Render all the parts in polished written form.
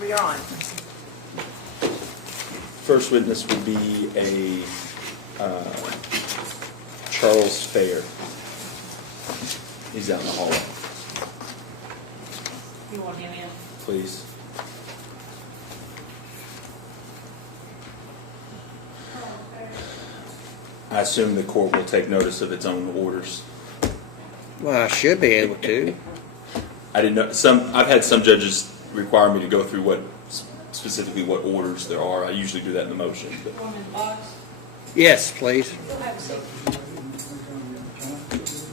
You're on. First witness would be a Charles Fair. He's out in the hallway. You want him in? Please. I assume the court will take notice of its own orders. Well, I should be able to. I didn't know. I've had some judges require me to go through specifically what orders there are. I usually do that in the motion. But. You want him in the box? Yes, please. You'll have a seat. Yes.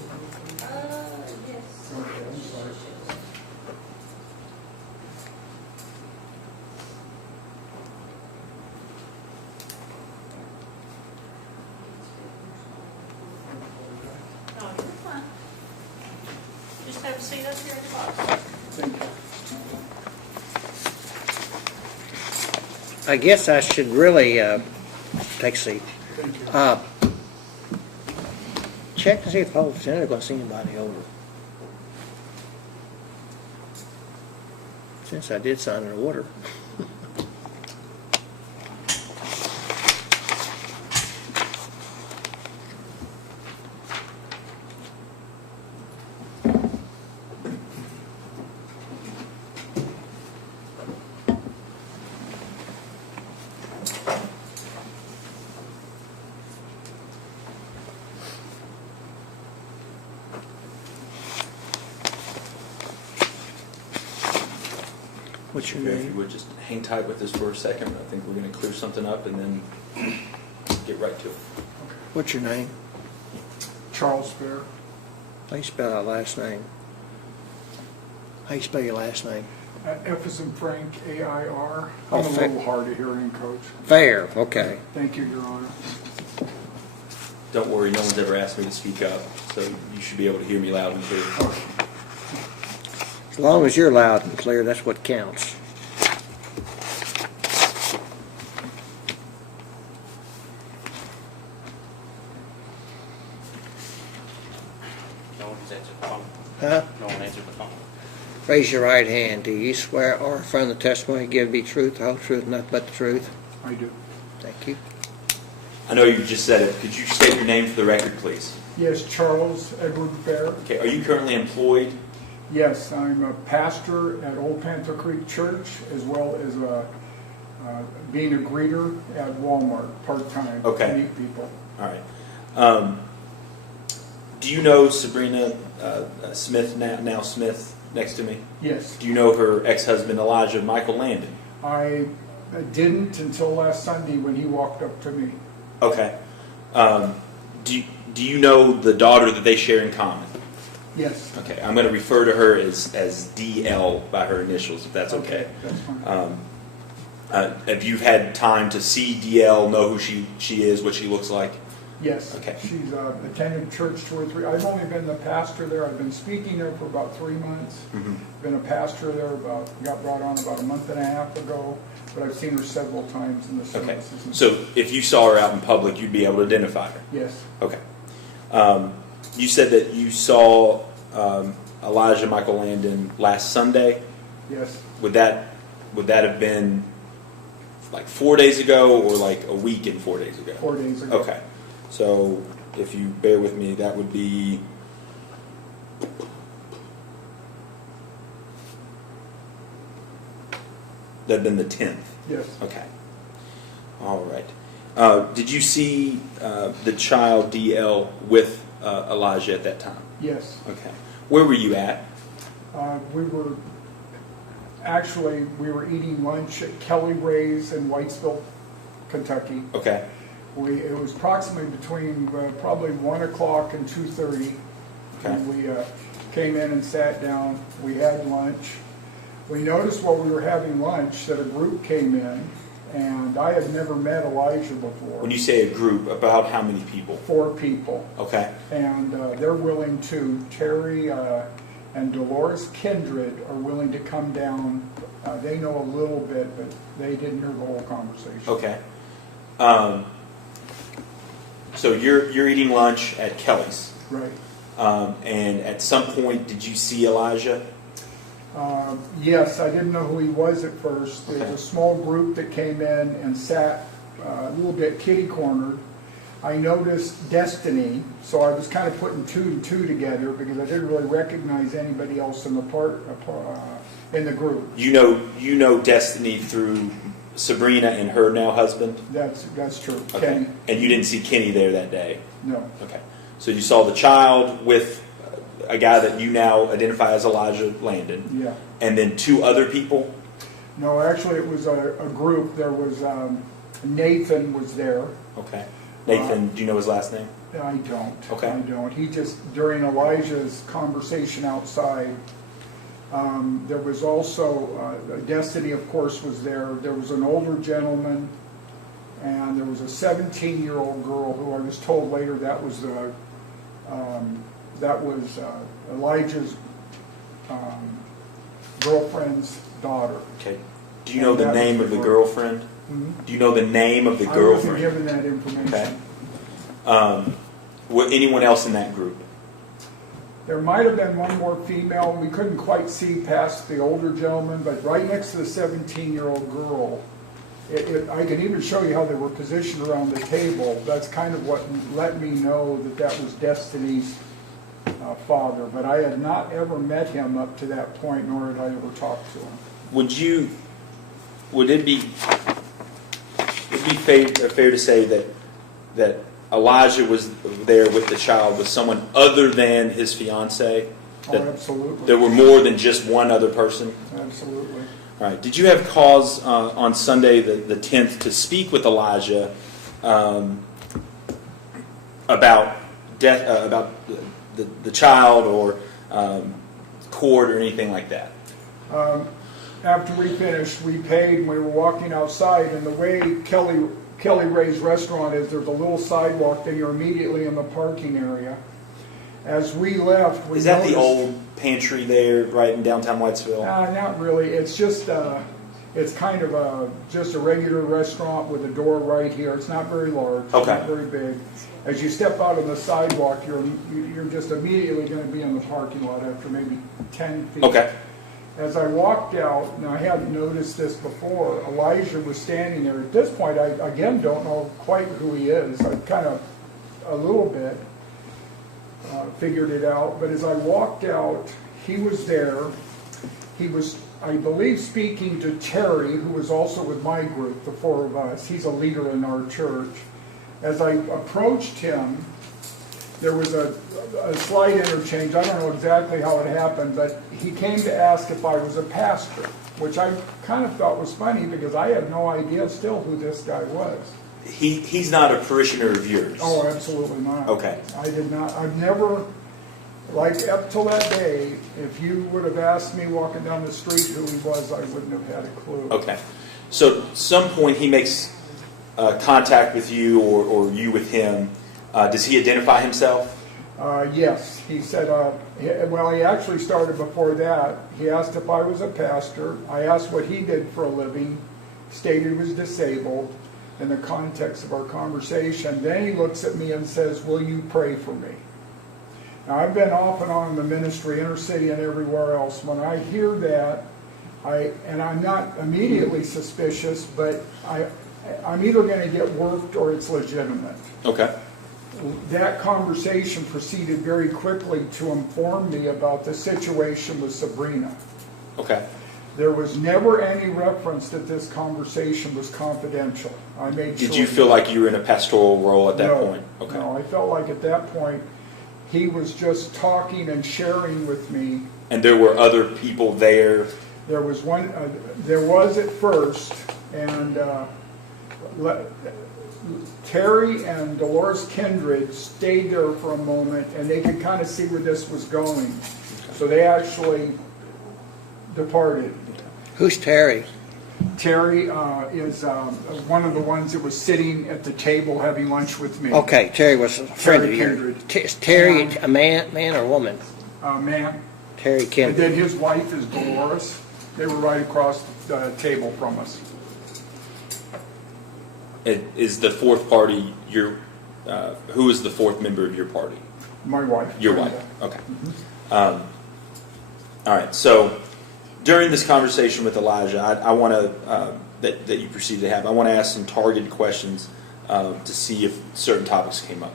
No, you're fine. Just have a seat up here in the box. I guess I should really take a seat. Check to see if the whole Senate going to see anybody over. Since I did sign an order. What's your If you name? would just hang tight with us for a second, I think we're going to clear something up and then get right to it. What's your name? Charles Fair. How you spell that last name? How you spell your last name? F as in Frank, A-I-R. Oh, I'm a Fair. little hard of hearing, Coach. Fair. Okay. Thank you, Your Honor. Don't worry, no one's ever asked me to speak up, so you should be able to hear me loud and clear. As long as you're loud and clear, that's what counts. No one's answered the phone. Huh? No one answered the phone. Raise your right hand. Do you swear or affirm the testimony you give to be truth, the whole truth, nothing but the truth? I do. Thank you. I know you just said it. Could you state your name for the record, please? Yes, Charles Edward Fair. Okay. Are you currently employed? Yes, I'm a pastor at Old Panther Creek Church, as well as being a greeter at Walmart, part-time. Okay. To meet people. All right. Do you know Sabrina Smith, now Smith, next to me? Yes. Do you know her ex-husband, Elijah Michael Landon? I didn't until last Sunday when he walked up to me. Okay. Do you know the daughter that they share in common? Yes. Okay. I'm going to refer to her as DL by her initials, if that's okay. That's fine. Have you had time to see DL, know who she is, what she looks like? Yes. Okay. She's attended church 2 or 3. I've only been the pastor there. I've been speaking there for about 3 months. Mm-hmm. Been a pastor there got brought on about a month and a half ago, but I've seen her several times in the Okay. services. So if you saw her out in public, you'd be able to identify her? Yes. Okay. You said that you saw Elijah Michael Landon last Sunday. Yes. Would that have been like 4 days ago or like a week and 4 days ago? 4 days ago. Okay. So if you bear with me, that would be that'd been the 10th. Yes. Okay. All right. Did you see the child DL with Elijah at that time? Yes. Okay. Where were you at? We were eating lunch at Kelly Ray's in Whitesville, Kentucky. Okay. It was approximately between probably 1 o'clock and 2:30. Okay. And we came in and sat down. We had lunch. We noticed while we were having lunch that a group came in, and I had never met Elijah before. When you say a group, about how many people? 4 people. Okay. And they're willing to, Terry and Dolores Kindred are willing to come down. They know a little bit, but they didn't hear the whole conversation. Okay. So you're eating lunch at Kelly's, Right. and at some point, did you see Elijah? Yes, I didn't know who he was at first. There was Okay. a small group that came in and sat a little bit kitty-cornered. I noticed Destiny, so I was kind of putting two and two together because I didn't really recognize anybody else in the group. You know Destiny through Sabrina and her now husband? That's true. Okay. Kenny, And you didn't see Kenny there that day? no. Okay. So you saw the child with a guy that you now identify as Elijah Landon, Yeah. and then two other people? No, actually, it was a group. There was Nathan was there. Okay. Nathan, do you know his last name? I don't. Okay. I don't. He just, during Elijah's conversation outside, there was also, Destiny, of course, was there. There was an older gentleman, and there was a 17-year-old girl who I was told later that was Elijah's girlfriend's daughter. Okay. Do you know the And that name was of the the girlfriend? Mhm. Do you know the name of the I wasn't girlfriend? given that information. Okay. Was anyone else in that group? There might have been one more female. We couldn't quite see past the older gentleman, but right next to the 17-year-old girl, I can even show you how they were positioned around the table. That's kind of what let me know that that was Destiny's father. But I had not ever met him up to that point, nor had I ever talked to him. Would it be fair to say that Elijah was there with the child with someone other than his fiance? Oh, That absolutely. there were more than just one other person? Absolutely. All right. Did you have cause on Sunday, the 10th, to speak with Elijah about death, about the child, or court, or anything like that? After we finished, we paid, and we were walking outside, and the way Kelly Ray's restaurant is, there's a little sidewalk, then you're immediately in the parking area. As we left, we Is that the noticed- old pantry there, right in downtown Whitesville? Not really. It's just, it's kind of just a regular restaurant with a door right here. It's not very large. Okay. Not very big. As you step out on the sidewalk, you're just immediately going to be in the parking lot after maybe 10 feet. Okay. As I walked out, and I hadn't noticed this before, Elijah was standing there. At this point, I again don't know quite who he is. I kind of, a little bit, figured it out. But as I walked out, he was there. He was, I believe, speaking to Terry, who was also with my group, the four of us. He's a leader in our church. As I approached him, there was a slight interchange. I don't know exactly how it happened, but he came to ask if I was a pastor, which I kind of thought was funny because I had no idea still who this guy was. He's not a parishioner of yours. Oh, absolutely not. Okay. I did not. I've never, like up till that day, if you would have asked me walking down the street who he was, I wouldn't have had a clue. Okay. So at some point he makes contact with you, or you with him. Does he identify himself? Yes, he said, well, he actually started before that. He asked if I was a pastor. I asked what he did for a living, stated he was disabled in the context of our conversation. Then he looks at me and says, will you pray for me? Now, I've been off and on in the ministry, inner city and everywhere else. When I hear that, and I'm not immediately suspicious, but I'm either going to get worked or it's legitimate. Okay. That conversation proceeded very quickly to inform me about the situation with Sabrina. Okay. There was never any reference that this conversation was confidential. I made sure. Did you feel like you were in a pastoral role at that No, point? Okay. No, I felt like at that point he was just talking and sharing with me. And there were other people there? There was one. There was at first, and Terry and Dolores Kindred stayed there for a moment, and they could kind of see where this was going. So they actually departed. Who's Terry? Terry is one of the ones that was sitting at the table having lunch with me. Okay, Terry was a friend Terry of yours. Kindred. Is Terry a man or woman? Man. Terry And Kindred. then his wife is Dolores. They were right across the table from us. Is the fourth party your? Who is the fourth member of your party? My wife. Your wife. Okay. All right. So During this conversation with Elijah, I want to that you proceed to have. I want to ask some targeted questions to see if certain topics came up.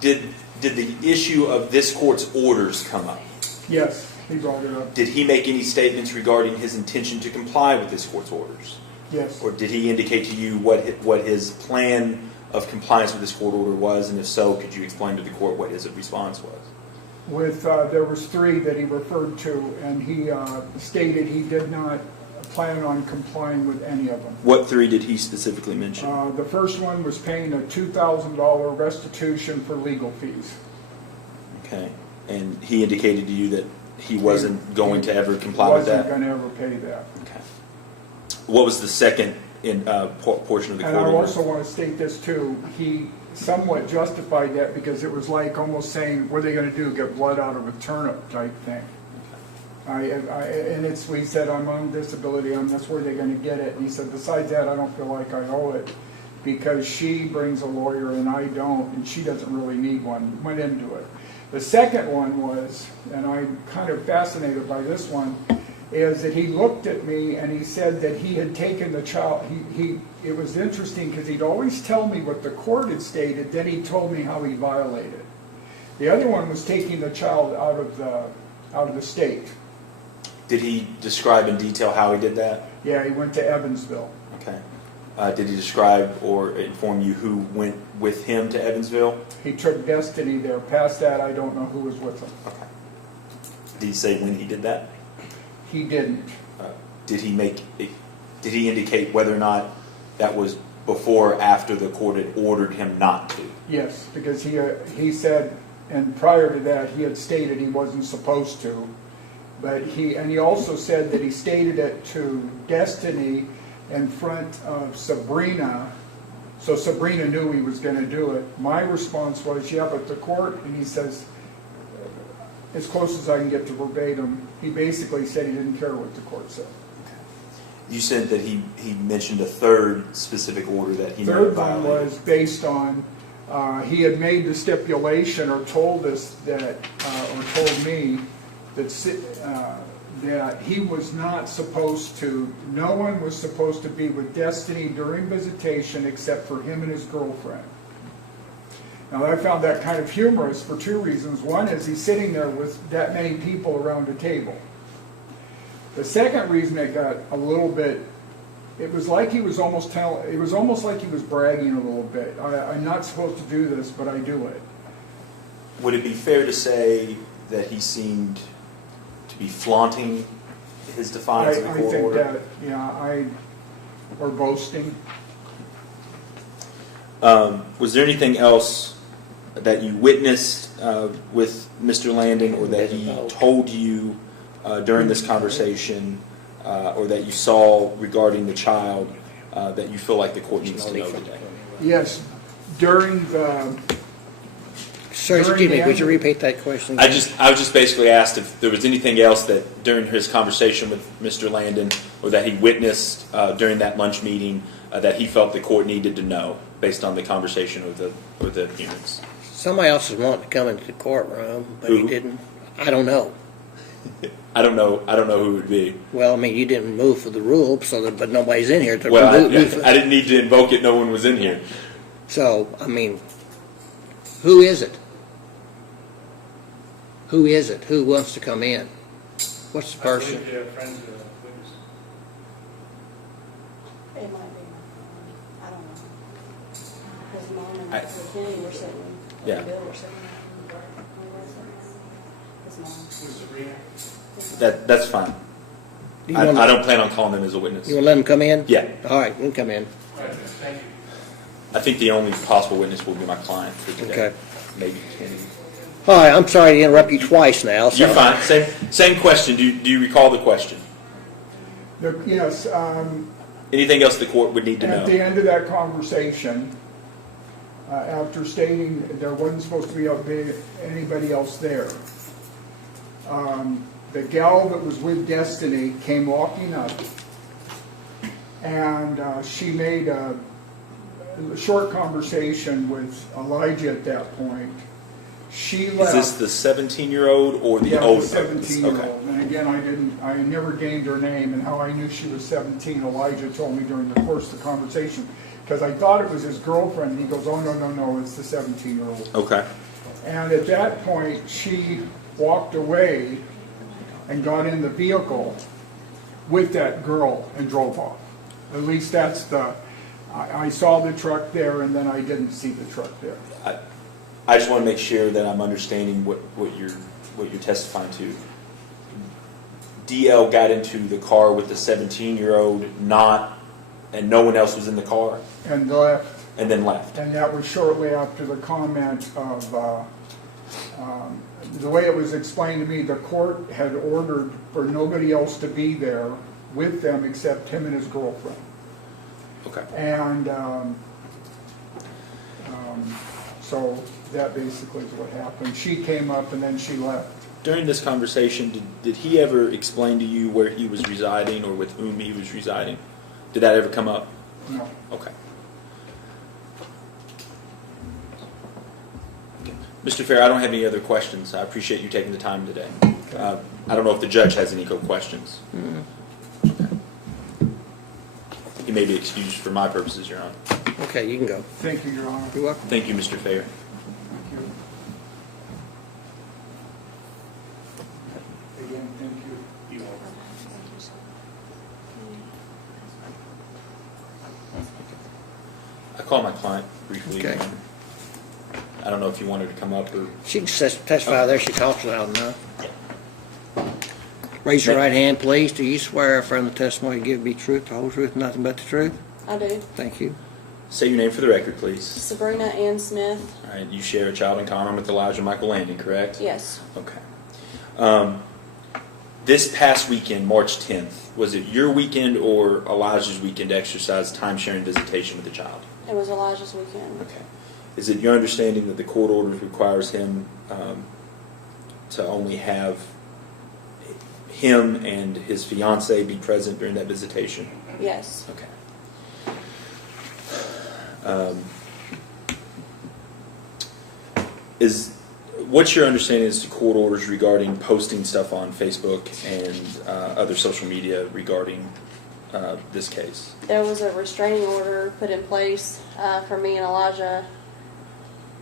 Did the issue of this court's orders come up? Yes, he brought it up. Did he make any statements regarding his intention to comply with this court's orders? Yes. Or did he indicate to you what his plan of compliance with this court order was? And if so, could you explain to the court what his response was? There was 3 that he referred to, and he stated he did not plan on complying with any of them. What 3 did he specifically mention? The first one was paying a $2,000 restitution for legal fees. Okay. And he indicated to you that he wasn't going to ever comply with that? Wasn't going to ever pay that. Okay. What was the second portion of the court And I order? also want to state this too. He somewhat justified that because it was like almost saying, what are they going to do, get blood out of a turnip type thing. We said, I'm on disability, that's where they're going to get it. And he said, besides that, I don't feel like I owe it because she brings a lawyer and I don't, and she doesn't really need one. Went into it. The second one was, and I'm kind of fascinated by this one, is that he looked at me and he said that he had taken the child. It was interesting because he'd always tell me what the court had stated, then he told me how he violated. The other one was taking the child out of the state. Did he describe in detail how he did that? Yeah, he went to Evansville. Okay. Did he describe or inform you who went with him to Evansville? He took Destiny there. Past that, I don't know who was with him. Okay. Did he say when he did that? He didn't. Did he indicate whether or not that was before or after the court had ordered him not to? Yes, because he said, and prior to that, he had stated he wasn't supposed to. But he also said that he stated it to Destiny in front of Sabrina, so Sabrina knew he was going to do it. My response was, yeah, but the court, and he says, as close as I can get to verbatim, he basically said he didn't care what the court said. You said that he mentioned a third specific order that he Third one was based on, he had made the stipulation or told us that, or told me, that he was not supposed to, no one was supposed to be with Destiny during visitation except for him and his girlfriend. Now I found that kind of humorous for 2 reasons. One is he's sitting there with that many people around a table. The second reason it got a little bit, it was like he was almost it was almost like he was bragging a little bit. I'm not supposed to do this, but I do it. Would it be fair to say that he seemed to be flaunting his defiance of the I court think order? that, yeah, or boasting. Was there anything else that you witnessed with Mr. Landon, or that he told you during this conversation, or that you saw regarding the child that you feel like the court needs to know today? Yes, during the, Sir, excuse me, would you repeat that question I again? was just basically asked if there was anything else that during his conversation with Mr. Landon, or that he witnessed during that lunch meeting, that he felt the court needed to know based on the conversation with the hearings. Somebody else is wanting to come into the courtroom, but he Who? didn't. I don't know. I don't know who it would be. Well, I mean, you didn't move for the rule, but nobody's in here to Well, move I didn't need to invoke it. No one was in here. So, I mean, who is it? Who is it? Who wants to come in? What's the person? It might be my phone. I don't know. Because Mom and Kenny were sitting, Yeah. and Bill were sitting. His mom. That's fine. Do you I wanna- don't plan on calling them as a witness. You want to let him come in? Yeah. All right, you can come in. I think the only possible witness will be my client for today. Okay. Maybe Kenny. All right, I'm sorry to interrupt you twice now. So. You're fine. Same question. Do you recall the question? yes, Anything else the court would need to at the know? end of that conversation, after stating there wasn't supposed to be anybody else there, the gal that was with Destiny came walking up, and she made a short conversation with Elijah at that point. She Is left. this the 17-year-old or the Yeah, older? the 17-year-old. Okay. And again, I never gained her name, and how I knew she was 17, Elijah told me during the course of the conversation, because I thought it was his girlfriend. He goes, oh, no, it's the 17-year-old. Okay. And at that point, she walked away and got in the vehicle with that girl and drove off. At least that's I saw the truck there, and then I didn't see the truck there. I just want to make sure that I'm understanding what you're testifying to. DL got into the car with the 17-year-old, and no one else was in the car, And left. and then left. And that was shortly after the comment of, the way it was explained to me, the court had ordered for nobody else to be there with them except him and his girlfriend. Okay. And so that basically is what happened. She came up and then she left. During this conversation, did he ever explain to you where he was residing or with whom he was residing? Did that ever come up? No. Okay. Mr. Fair, I don't have any other questions. I appreciate you taking the time today. I don't know if the judge has any questions. Okay. He may be excused for my purposes, Your Honor. Okay, you can go. Thank you, Your Honor. You're welcome. Thank you, Mr. Fair. Thank you. Again, thank you. You are. I called my client briefly. Okay. I don't know if you wanted to come up or... She can testify there. She talks loud enough. Raise your right hand, please. Do you swear affirm the testimony you give be truth, the whole truth, and nothing but the truth? I do. Thank you. Say your name for the record, please. Sabrina Ann Smith. All right, you share a child in common with Elijah Michael Landing, correct? Yes. Okay. This past weekend, March 10th, was it your weekend or Elijah's weekend to exercise time-sharing visitation with the child? It was Elijah's weekend. Okay. Is it your understanding that the court order requires him to only have him and his fiancée be present during that visitation? Yes. Okay. What's your understanding as to court orders regarding posting stuff on Facebook and other social media regarding this case? There was a restraining order put in place for me and Elijah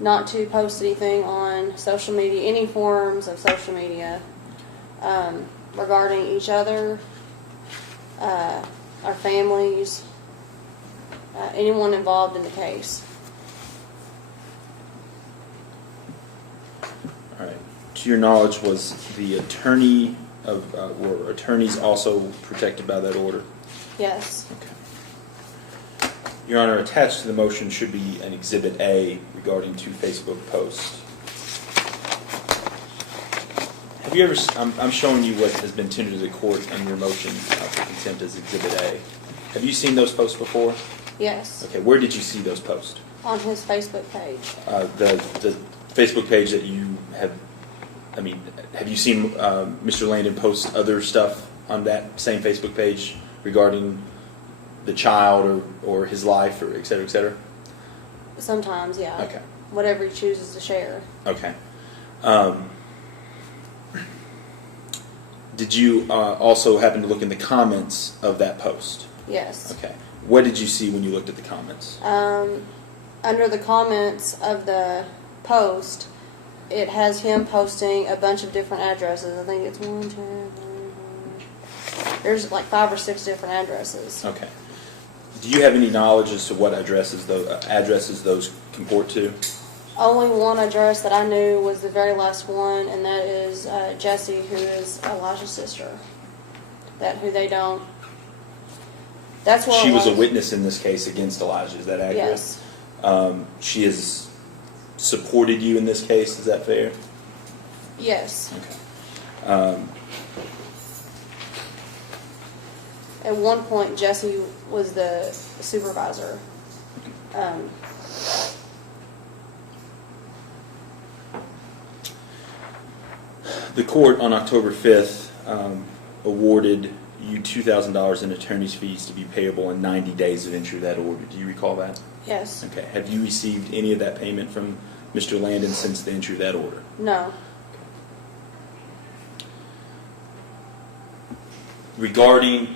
not to post anything on social media, any forms of social media regarding each other, our families, anyone involved in the case. All right. To your knowledge, was the attorney were attorneys also protected by that order? Yes. Okay. Your Honor, attached to the motion should be an Exhibit A regarding two Facebook posts. Have you ever? I'm showing you what has been tendered to the court on your motion for contempt as Exhibit A. Have you seen those posts before? Yes. Okay. Where did you see those posts? On his Facebook page. The Facebook page that you have. I mean, have you seen Mr. Landon post other stuff on that same Facebook page regarding the child or his life or et cetera, et cetera? Sometimes, yeah. Okay. Whatever he chooses to share. Okay. Did you also happen to look in the comments of that post? Yes. Okay. What did you see when you looked at the comments? Under the comments of the post, it has him posting a bunch of different addresses. I think it's 1, 2, 3, 4. There's like 5 or 6 different addresses. Okay. Do you have any knowledge as to what addresses those comport to? Only one address that I knew was the very last one, and that is Jessie, who is Elijah's sister. That's what She was a witness in this case against Elijah. Is that accurate? Yes. She has supported you in this case. Is that fair? Yes. Okay. At one point, Jessie was the supervisor. The court on October 5th awarded you $2,000 in attorney's fees to be payable in 90 days of entry of that order. Do you recall that? Yes. Okay. Have you received any of that payment from Mr. Landon since the entry of that order? No. Regarding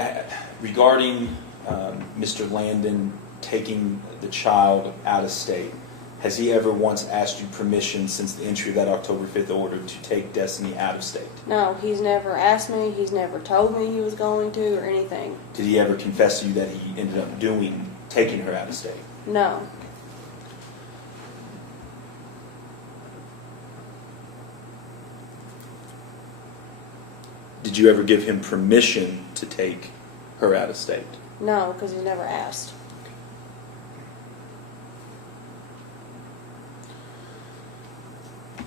Mr. Landon taking the child out of state, has he ever once asked you permission since the entry of that October 5th order to take Destiny out of state? No, he's never asked me. He's never told me he was going to or anything. Did he ever confess to you that he ended up taking her out of state? No. Did you ever give him permission to take her out of state? No, because he's never asked.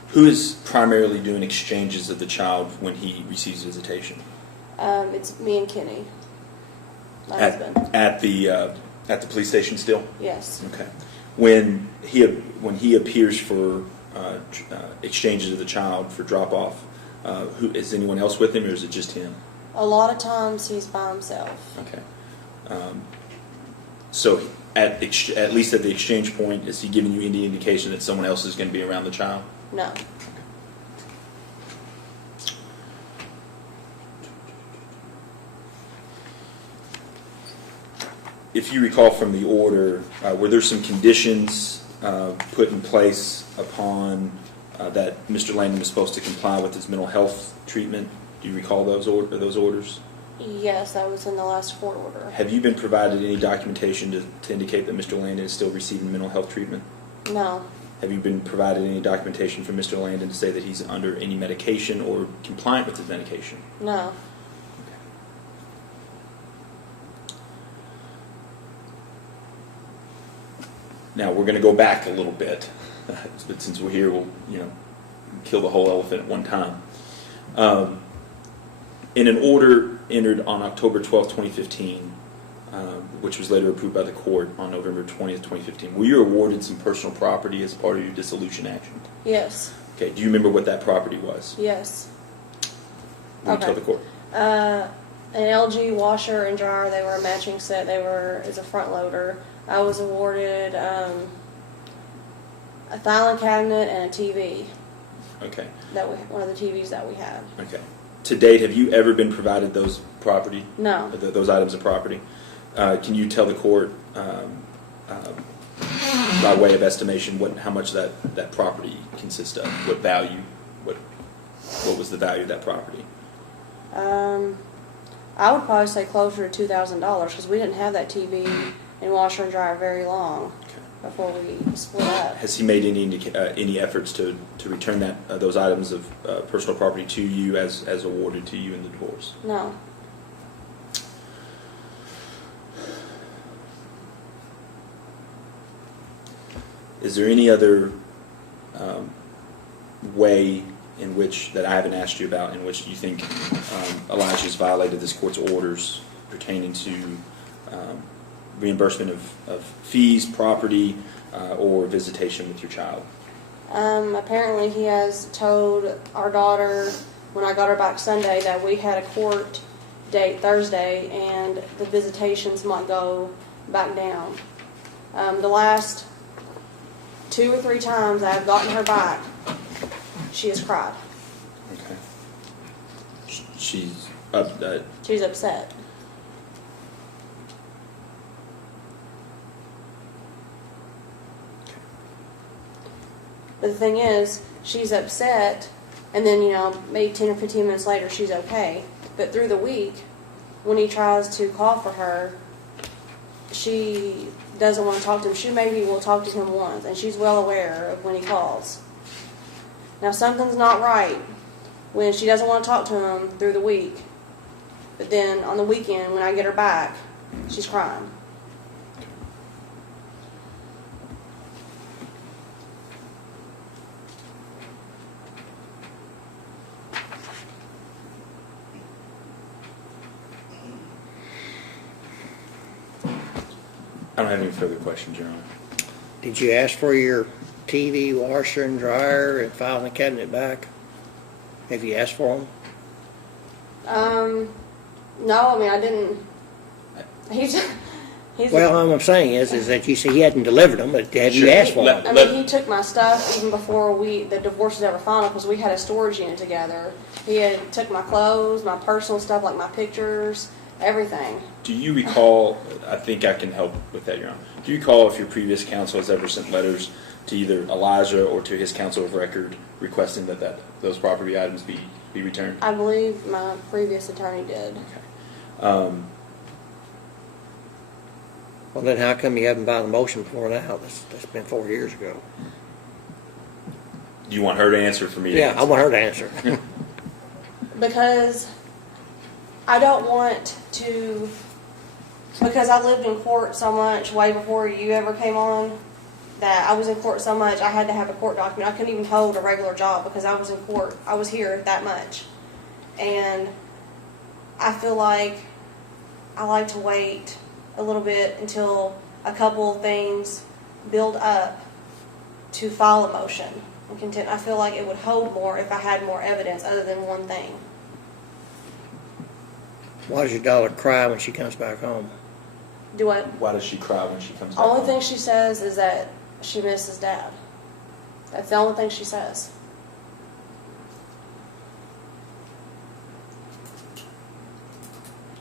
Who is primarily doing exchanges of the child when he receives visitation? It's me and Kenny, my husband. At the police station still? Yes. Okay. When he appears for exchanges of the child for drop off, who is anyone else with him, or is it just him? A lot of times he's by himself. Okay. So at least at the exchange point, is he giving you any indication that someone else is going to be around the child? No. If you recall from the order, were there some conditions put in place upon that Mr. Landon was supposed to comply with his mental health treatment? Do you recall those orders? Yes, that was in the last court order. Have you been provided any documentation to indicate that Mr. Landon is still receiving mental health treatment? No. Have you been provided any documentation from Mr. Landon to say that he's under any medication or compliant with his medication? No. Now we're going to go back a little bit, but since we're here, we'll kill the whole elephant at one time. In an order entered on October 12, 2015, which was later approved by the court on November 20th, 2015, were you awarded some personal property as part of your dissolution action? Yes. Okay. Do you remember what that property was? Yes. Will you tell the court? An LG washer and dryer. They were a matching set. It's a front loader. I was awarded a filing cabinet and a TV. Okay. One of the TVs that we had. Okay. To date, have you ever been provided those property? No. Those items of property? Can you tell the court, by way of estimation, how much that property consists of? What value? What was the value of that property? I would probably say closer to $2,000 because we didn't have that TV and washer and dryer very long before we split up. Has he made any efforts to return those items of personal property to you as awarded to you in the divorce? No. Is there any other way in which, that I haven't asked you about, in which you think Elijah's violated this court's orders pertaining to reimbursement of fees, property, or visitation with your child? Apparently he has told our daughter when I got her back Sunday that we had a court date Thursday and the visitations might go back down. The last 2 or 3 times I've gotten her back, she has cried. Okay. She's upset. But the thing is, she's upset, and then, maybe 10 or 15 minutes later, she's okay. But through the week, when he tries to call for her, she doesn't want to talk to him. She maybe will talk to him once, and she's well aware of when he calls. Now, something's not right when she doesn't want to talk to him through the week. But then on the weekend, when I get her back, she's crying. I don't have any further questions, Your Honor. Did you ask for your TV, washer, and dryer and filing cabinet back? Have you asked for them? No, I mean, I didn't. He's Well, all I'm saying is that you see he hadn't delivered them, but have you Sure. asked for Let- them? I mean, he took my stuff even before the divorce was ever final because we had a storage unit together. He had took my clothes, my personal stuff, like my pictures, everything. Do you recall, I think I can help with that, Your Honor. Do you recall if your previous counsel has ever sent letters to either Elijah or to his counsel of record requesting that those property items be returned? I believe my previous attorney did. Well, then how come you haven't filed a motion before now? That's been 4 years ago. Do you want her to answer for me to Yeah, answer? I want her to answer. Because I don't want to, because I lived in court so much way before you ever came on, that I was in court so much I had to have a court document. I couldn't even hold a regular job because I was in court. I was here that much. And I feel like I like to wait a little bit until a couple of things build up to file a motion. I feel like it would hold more if I had more evidence other than one thing. Why does your daughter cry when she comes back home? Do what? Why does she cry when she comes back Only home? thing she says is that she misses Dad. That's the only thing she says.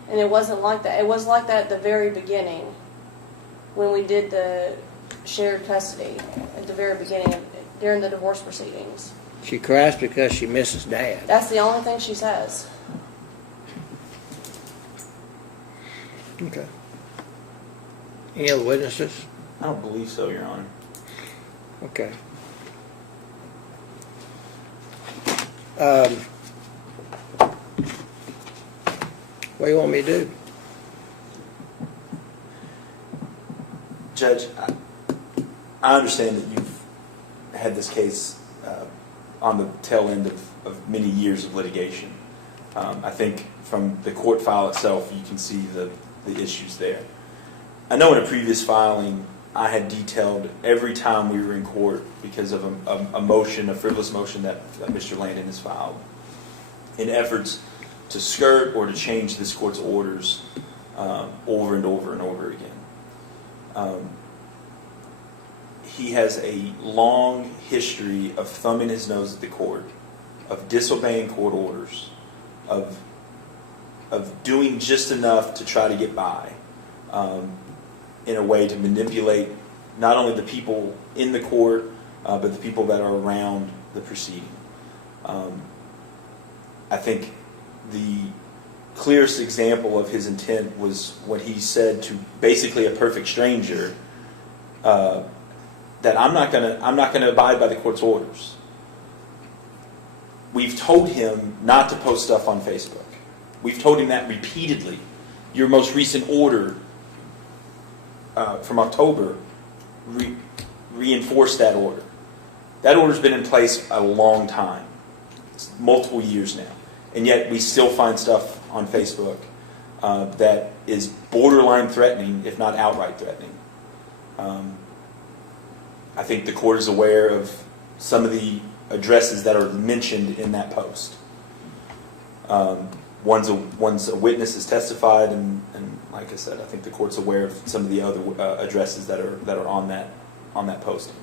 And it wasn't like that. It was like that at the very beginning when we did the shared custody at the very beginning during the divorce proceedings. She cries because she misses Dad. That's the only thing she says. Okay. Any other witnesses? I don't believe so, Your Honor. Okay. What do you want me to do? Judge, I understand that you've had this case on the tail end of many years of litigation. I think from the court file itself, you can see the issues there. I know in a previous filing, I had detailed every time we were in court because of a motion, a frivolous motion that Mr. Landon has filed, in efforts to skirt or to change this court's orders over and over and over again. He has a long history of thumbing his nose at the court, of disobeying court orders, of doing just enough to try to get by, in a way to manipulate not only the people in the court, but the people that are around the proceeding. I think the clearest example of his intent was when he said to basically a perfect stranger that I'm not gonna abide by the court's orders. We've told him not to post stuff on Facebook. We've told him that repeatedly. Your most recent order from October reinforced that order. That order's been in place a long time. It's multiple years now. And yet we still find stuff on Facebook that is borderline threatening, if not outright threatening. I think the court is aware of some of the addresses that are mentioned in that post. One's a witness has testified, and like I said, I think the court's aware of some of the other addresses that are on that posting.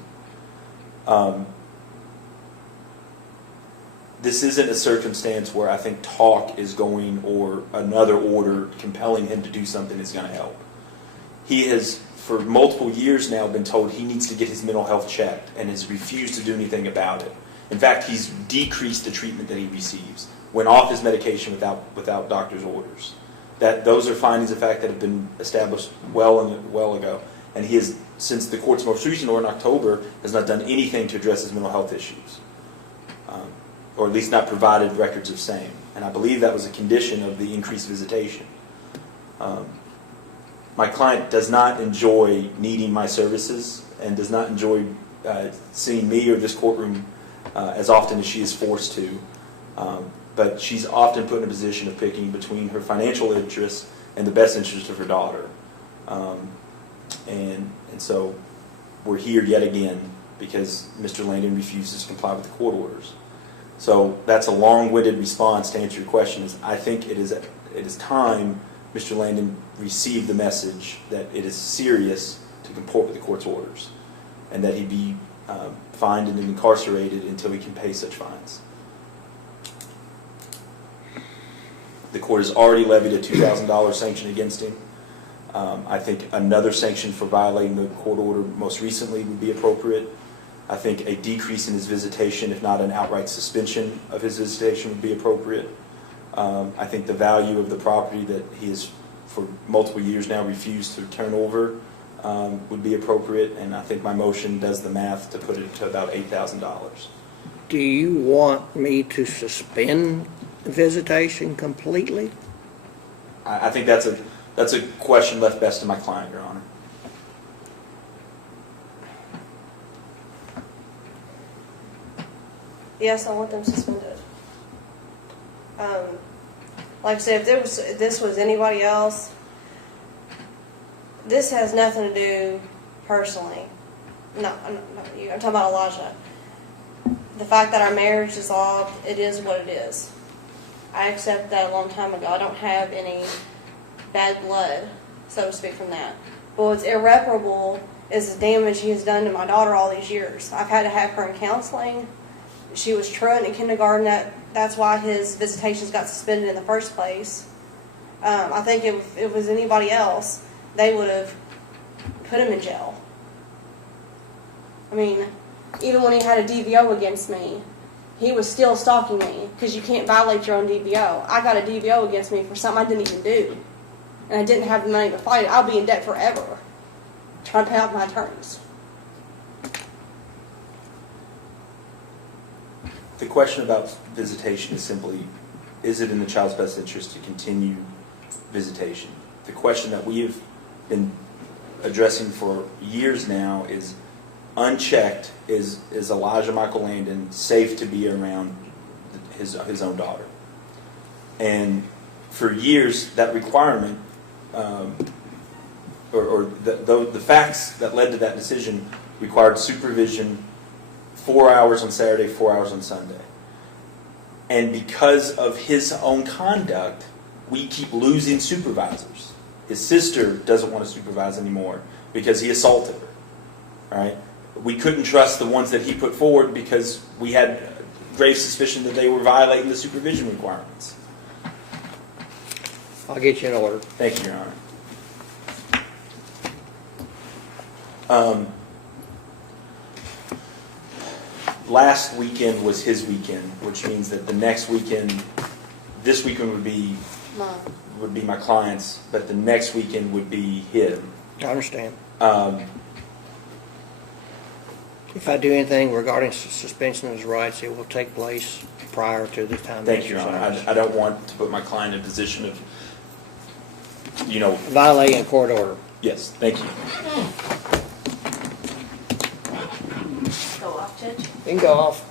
This isn't a circumstance where I think talk is going, or another order compelling him to do something is going to help. He has, for multiple years now, been told he needs to get his mental health checked and has refused to do anything about it. In fact, he's decreased the treatment that he receives, went off his medication without doctor's orders. Those are findings of fact that have been established well ago. And he has, since the court's most recent order in October, has not done anything to address his mental health issues. Or at least not provided records of same. And I believe that was a condition of the increased visitation. My client does not enjoy needing my services and does not enjoy seeing me or this courtroom as often as she is forced to. But she's often put in a position of picking between her financial interests and the best interest of her daughter. And so we're here yet again because Mr. Landon refuses to comply with the court orders. So that's a long-winded response to answer your question. I think it is time Mr. Landon received the message that it is serious to comport with the court's orders, and that he be fined and incarcerated until he can pay such fines. The court has already levied a $2,000 sanction against him. I think another sanction for violating the court order most recently would be appropriate. I think a decrease in his visitation, if not an outright suspension of his visitation, would be appropriate. I think the value of the property that he has for multiple years now refused to turn over would be appropriate, and I think my motion does the math to put it to about $8,000. Do you want me to suspend visitation completely? I think that's a question left best to my client, Your Honor. Yes, I want them suspended. Like I said, if this was anybody else, this has nothing to do personally. No, I'm not you. I'm talking about Elijah. The fact that our marriage dissolved, it is what it is. I accepted that a long time ago. I don't have any bad blood, so to speak, from that. But what's irreparable is the damage he has done to my daughter all these years. I've had to have her in counseling. She was truant in kindergarten. That's why his visitations got suspended in the first place. I think if it was anybody else, they would have put him in jail. I mean, even when he had a DVO against me, he was still stalking me because you can't violate your own DVO. I got a DVO against me for something I didn't even do. And I didn't have the money to fight it. I'll be in debt forever trying to pay off my attorneys. The question about visitation is simply, is it in the child's best interest to continue visitation? The question that we have been addressing for years now is, unchecked, is Elijah Michael Landon safe to be around his own daughter? And for years, that requirement, the facts that led to that decision required supervision 4 hours on Saturday, 4 hours on Sunday. And because of his own conduct, we keep losing supervisors. His sister doesn't want to supervise anymore because he assaulted her. All right? We couldn't trust the ones that he put forward because we had grave suspicion that they were violating the supervision requirements. I'll get you in order. Thank you, Your Honor. Last weekend was his weekend, which means that the next weekend, this weekend would be my client's, but the next weekend would be his. I understand. If I do anything regarding suspension of his rights, it will take place prior to the time. Thank you, Your Honor. I don't want to put my client in a position of, violating a court order. Yes, thank you. Go off, Judge. You can go off.